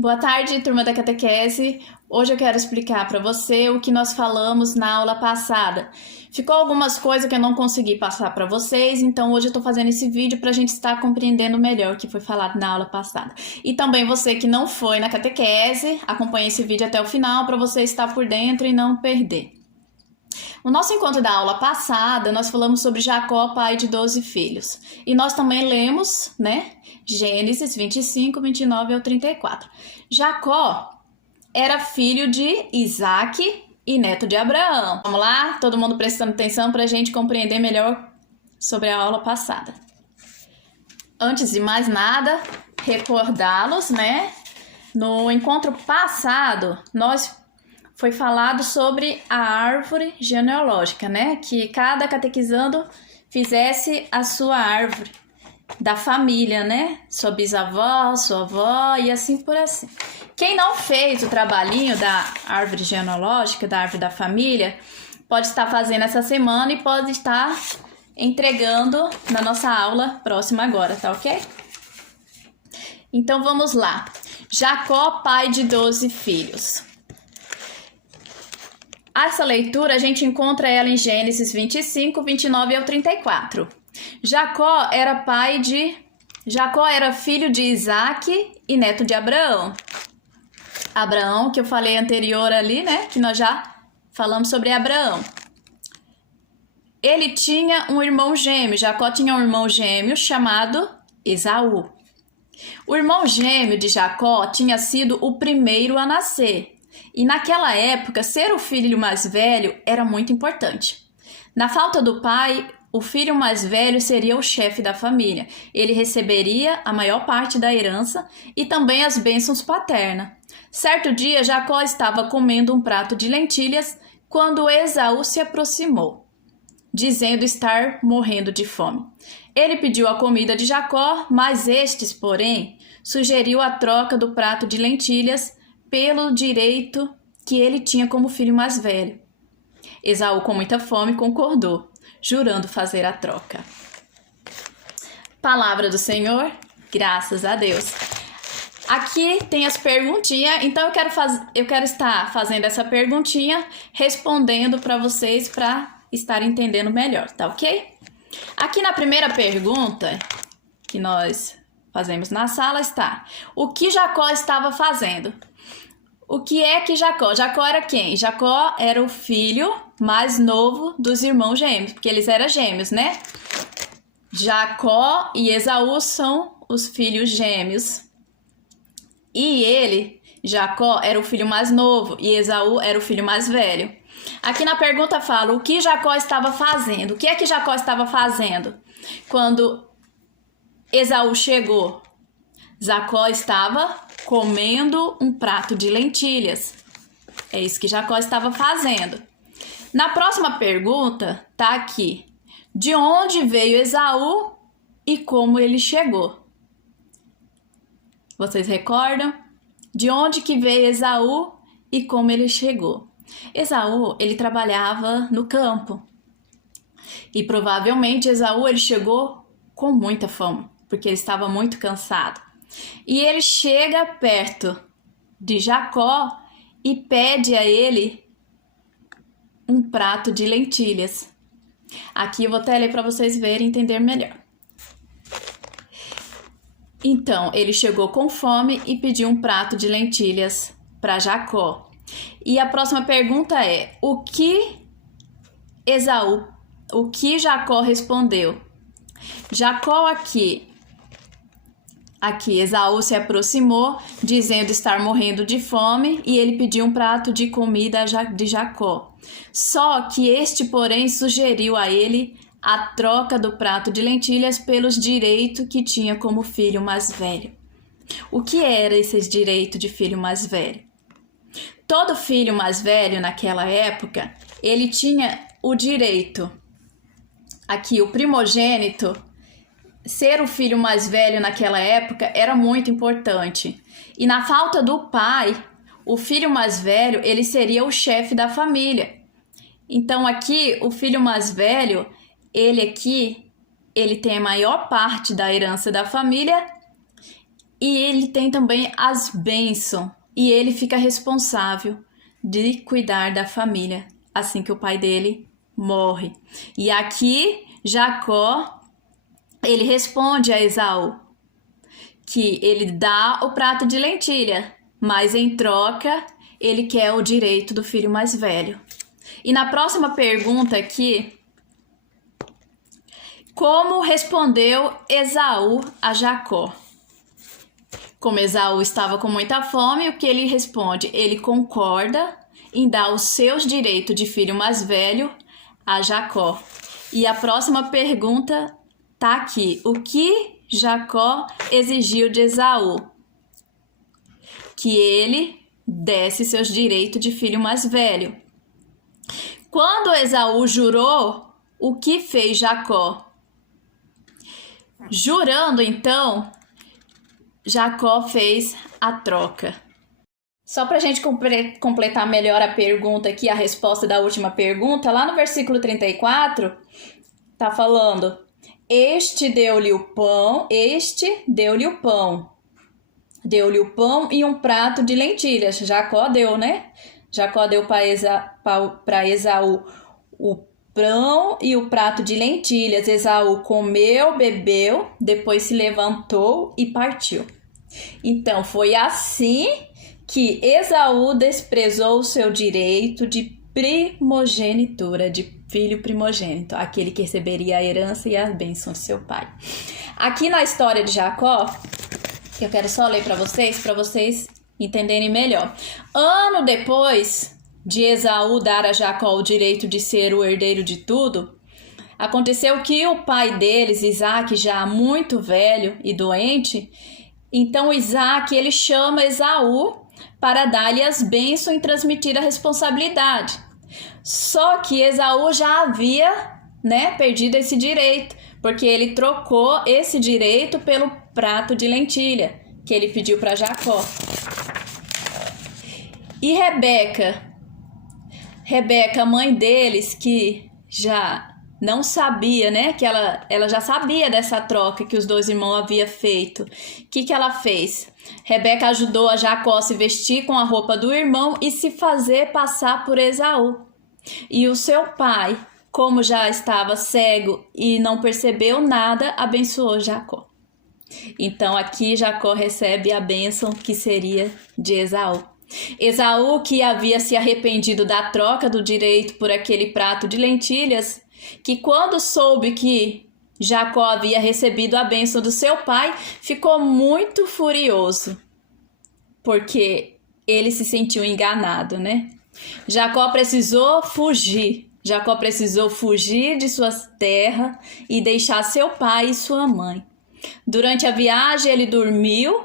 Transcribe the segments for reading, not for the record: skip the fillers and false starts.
Boa tarde, turma da catequese. Hoje eu quero explicar para você o que nós falamos na aula passada. Ficou algumas coisas que eu não consegui passar para vocês, então hoje eu estou fazendo esse vídeo para a gente estar compreendendo melhor o que foi falado na aula passada. E também você que não foi na catequese, acompanhe esse vídeo até o final para você estar por dentro e não perder. No nosso encontro da aula passada, nós falamos sobre Jacó, pai de 12 filhos. E nós também lemos, Gênesis 25, 29 ao 34. Jacó era filho de Isaac e neto de Abraão. Vamos lá? Todo mundo prestando atenção para a gente compreender melhor sobre a aula passada. Antes de mais nada, recordá-los, No encontro passado, foi falado sobre a árvore genealógica, Que cada catequizando fizesse a sua árvore da família, Sua bisavó, sua avó e assim por assim. Quem não fez o trabalhinho da árvore genealógica, da árvore da família, pode estar fazendo essa semana e pode estar entregando na nossa aula próxima agora, tá ok? Então vamos lá. Jacó, pai de 12 filhos. Essa leitura a gente encontra ela em Gênesis 25, 29 ao 34. Jacó era filho de Isaac e neto de Abraão. Abraão, que eu falei anterior ali, Que nós já falamos sobre Abraão. Ele tinha um irmão gêmeo. Jacó tinha um irmão gêmeo chamado Esaú. O irmão gêmeo de Jacó tinha sido o primeiro a nascer. E naquela época, ser o filho mais velho era muito importante. Na falta do pai, o filho mais velho seria o chefe da família. Ele receberia a maior parte da herança e também as bênçãos paternas. Certo dia, Jacó estava comendo um prato de lentilhas quando Esaú se aproximou, dizendo estar morrendo de fome. Ele pediu a comida de Jacó, mas estes, porém, sugeriu a troca do prato de lentilhas pelo direito que ele tinha como filho mais velho. Esaú, com muita fome, concordou, jurando fazer a troca. Palavra do Senhor, graças a Deus. Aqui tem as perguntinhas, então eu quero estar fazendo essa perguntinha, respondendo para vocês para estar entendendo melhor, tá ok? Aqui na primeira pergunta que nós fazemos na sala está: o que Jacó estava fazendo? O que é que Jacó? Jacó era quem? Jacó era o filho mais novo dos irmãos gêmeos, porque eles eram gêmeos, Jacó e Esaú são os filhos gêmeos. E ele, Jacó, era o filho mais novo e Esaú era o filho mais velho. Aqui na pergunta fala o que Jacó estava fazendo. O que é que Jacó estava fazendo quando Esaú chegou? Jacó estava comendo um prato de lentilhas. É isso que Jacó estava fazendo. Na próxima pergunta, tá aqui: de onde veio Esaú e como ele chegou? Vocês recordam? De onde que veio Esaú e como ele chegou? Esaú, ele trabalhava no campo. E provavelmente Esaú, ele chegou com muita fome, porque ele estava muito cansado. E ele chega perto de Jacó e pede a ele um prato de lentilhas. Aqui eu vou até ler para vocês verem e entender melhor. Então, ele chegou com fome e pediu um prato de lentilhas para Jacó. E a próxima pergunta é: o que Jacó respondeu? Jacó Aqui, Esaú se aproximou, dizendo estar morrendo de fome, e ele pediu um prato de comida de Jacó. Só que este, porém, sugeriu a ele a troca do prato de lentilhas pelos direitos que tinha como filho mais velho. O que era esse direito de filho mais velho? Todo filho mais velho, naquela época, ele tinha o direito, aqui, o primogênito. Ser o filho mais velho naquela época era muito importante. E na falta do pai, o filho mais velho, ele seria o chefe da família. Então aqui, o filho mais velho, ele tem a maior parte da herança da família E ele tem também as bênçãos. E ele fica responsável de cuidar da família assim que o pai dele morre. E aqui Jacó, ele responde a Esaú que ele dá o prato de lentilha, mas em troca ele quer o direito do filho mais velho. E na próxima pergunta aqui, como respondeu Esaú a Jacó? Como Esaú estava com muita fome, o que ele responde? Ele concorda em dar os seus direitos de filho mais velho a Jacó. E a próxima pergunta tá aqui. O que Jacó exigiu de Esaú? Que ele desse seus direitos de filho mais velho. Quando Esaú jurou, o que fez Jacó? Jurando, então, Jacó fez a troca. Só para a gente completar melhor a pergunta aqui, a resposta da última pergunta, lá no versículo 34, tá falando: Este deu-lhe o pão e um prato de lentilhas. Jacó deu, né? Jacó deu para Esaú o pão e o prato de lentilhas. Esaú comeu, bebeu, depois se levantou e partiu. Então, foi assim que Esaú desprezou o seu direito de primogenitura, de filho primogênito, aquele que receberia a herança e a bênção de seu pai. Aqui na história de Jacó, que eu quero só ler para vocês entenderem melhor. Ano depois de Esaú dar a Jacó o direito de ser o herdeiro de tudo, aconteceu que o pai deles, Isaque, já muito velho e doente, então Isaque, ele chama Esaú para dar-lhe as bênçãos e transmitir a responsabilidade. Só que Esaú já havia, perdido esse direito, porque ele trocou esse direito pelo prato de lentilha que ele pediu para Jacó. E Rebeca, mãe deles, que já não sabia, que ela já sabia dessa troca que os dois irmãos haviam feito. O que ela fez? Rebeca ajudou a Jacó a se vestir com a roupa do irmão e se fazer passar por Esaú. E o seu pai, como já estava cego e não percebeu nada, abençoou Jacó. Então aqui Jacó recebe a bênção que seria de Esaú. Esaú, que havia se arrependido da troca do direito por aquele prato de lentilhas, que quando soube que Jacó havia recebido a bênção do seu pai, ficou muito furioso, porque ele se sentiu enganado, Jacó precisou fugir de sua terra e deixar seu pai e sua mãe. Durante a viagem ele dormiu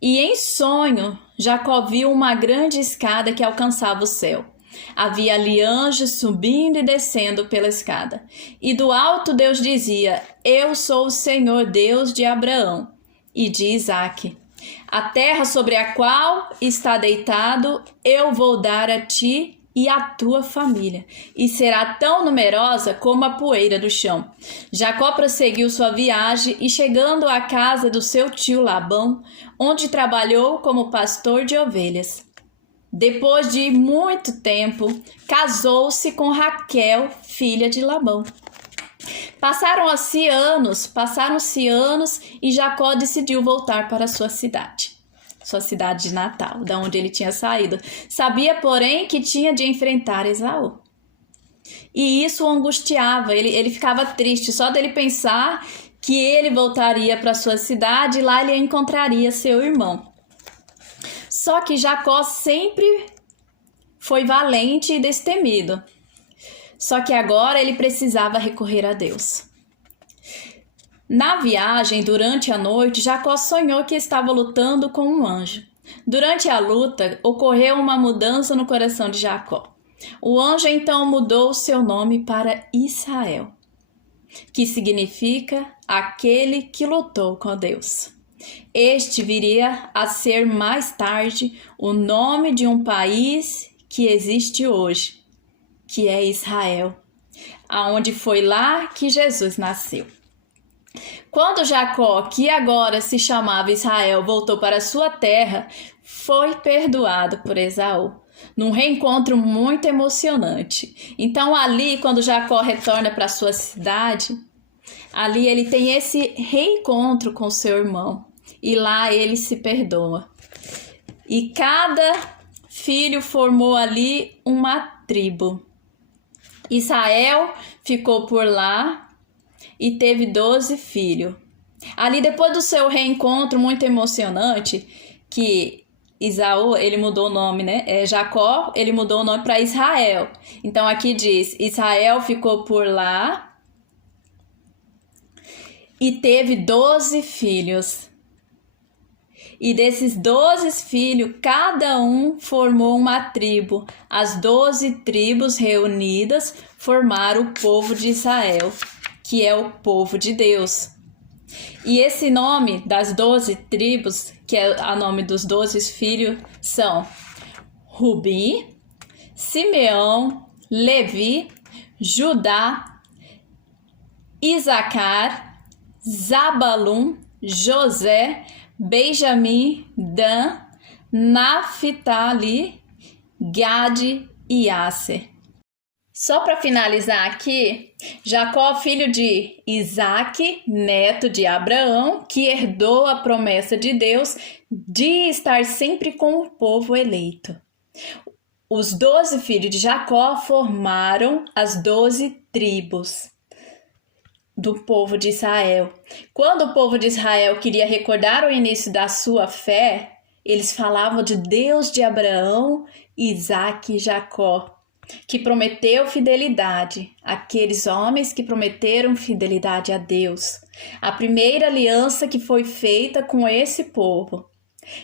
e em sonho Jacó viu uma grande escada que alcançava o céu. Havia ali anjos subindo e descendo pela escada. E do alto Deus dizia: Eu sou o Senhor Deus de Abraão e de Isaque. A terra sobre a qual está deitado eu vou dar a ti e à tua família, e será tão numerosa como a poeira do chão. Jacó prosseguiu sua viagem e, chegando à casa do seu tio Labão, onde trabalhou como pastor de ovelhas, depois de muito tempo, casou-se com Raquel, filha de Labão. Passaram-se anos e Jacó decidiu voltar para sua cidade de Natal, da onde ele tinha saído. Sabia, porém, que tinha de enfrentar Esaú. E isso o angustiava, ele ficava triste só dele pensar que ele voltaria para sua cidade e lá ele encontraria seu irmão. Só que Jacó sempre foi valente e destemido. Só que agora ele precisava recorrer a Deus. Na viagem, durante a noite, Jacó sonhou que estava lutando com um anjo. Durante a luta, ocorreu uma mudança no coração de Jacó. O anjo então mudou seu nome para Israel, que significa aquele que lutou com Deus. Este viria a ser mais tarde o nome de um país que existe hoje, que é Israel, aonde foi lá que Jesus nasceu. Quando Jacó, que agora se chamava Israel, voltou para sua terra, foi perdoado por Esaú, num reencontro muito emocionante. Então ali, quando Jacó retorna para sua cidade, ali ele tem esse reencontro com seu irmão, e lá ele se perdoa. E cada filho formou ali uma tribo. Israel ficou por lá e teve 12 filhos. Ali, depois do seu reencontro muito emocionante, que Esaú, ele mudou o nome, né? Jacó, ele mudou o nome para Israel. Então aqui diz, Israel ficou por lá e teve 12 filhos. E desses 12 filhos, cada um formou uma tribo. As 12 tribos reunidas formaram o povo de Israel, que é o povo de Deus. E esse nome das 12 tribos, que é o nome dos 12 filhos, são Rubi, Simeão, Levi, Judá, Isacar, Zabalum, José, Benjamim, Dan, Naphtali, Gade e Asser. Só para finalizar aqui, Jacó, filho de Isaque, neto de Abraão, que herdou a promessa de Deus de estar sempre com o povo eleito. Os 12 filhos de Jacó formaram as 12 tribos do povo de Israel. Quando o povo de Israel queria recordar o início da sua fé, eles falavam de Deus de Abraão, Isaque e Jacó, que prometeu fidelidade, aqueles homens que prometeram fidelidade a Deus. A primeira aliança que foi feita com esse povo.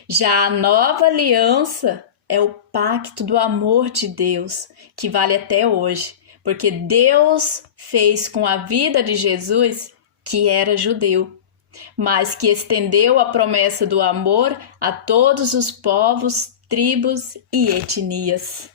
Já a nova aliança é o pacto do amor de Deus, que vale até hoje, porque Deus fez com a vida de Jesus, que era judeu, mas que estendeu a promessa do amor a todos os povos, tribos e etnias.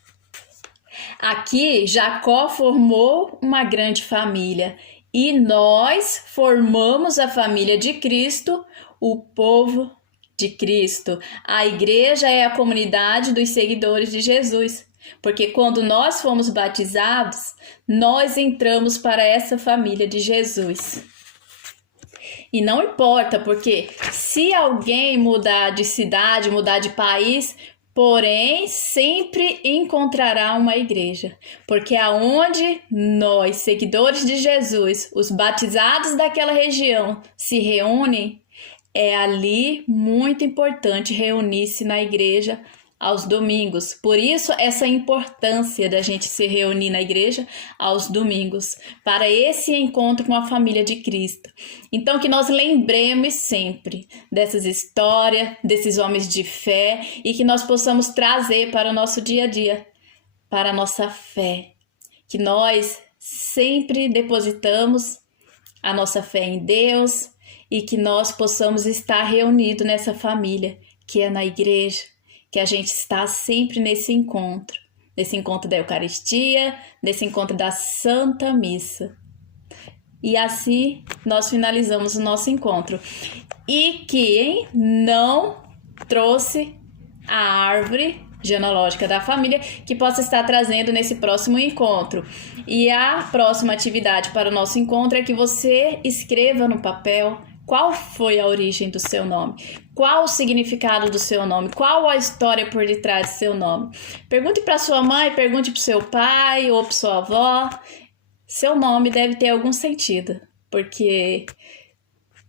Aqui, Jacó formou uma grande família e nós formamos a família de Cristo, o povo de Cristo. A igreja é a comunidade dos seguidores de Jesus, porque quando nós fomos batizados, nós entramos para essa família de Jesus. E não importa, porque se alguém mudar de cidade, mudar de país, porém, sempre encontrará uma igreja, porque aonde nós, seguidores de Jesus, os batizados daquela região, se reúnem, é ali muito importante reunir-se na igreja aos domingos. Por isso, essa importância da gente se reunir na igreja aos domingos, para esse encontro com a família de Cristo. Então, que nós lembremos sempre dessas histórias, desses homens de fé, e que nós possamos trazer para o nosso dia a dia, para a nossa fé. Que nós sempre depositamos a nossa fé em Deus e que nós possamos estar reunidos nessa família, que é na igreja, que a gente está sempre nesse encontro da Eucaristia, nesse encontro da Santa Missa. E assim nós finalizamos o nosso encontro. E quem não trouxe a árvore genealógica da família, que possa estar trazendo nesse próximo encontro. E a próxima atividade para o nosso encontro é que você escreva no papel qual foi a origem do seu nome, qual o significado do seu nome, qual a história por detrás do seu nome. Pergunte para sua mãe, pergunte para o seu pai ou para sua avó. Seu nome deve ter algum sentido, porque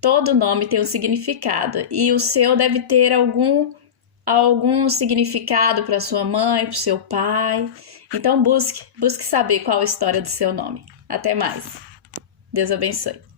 todo nome tem um significado e o seu deve ter algum significado para sua mãe, para o seu pai. Então busque saber qual a história do seu nome. Até mais. Deus abençoe.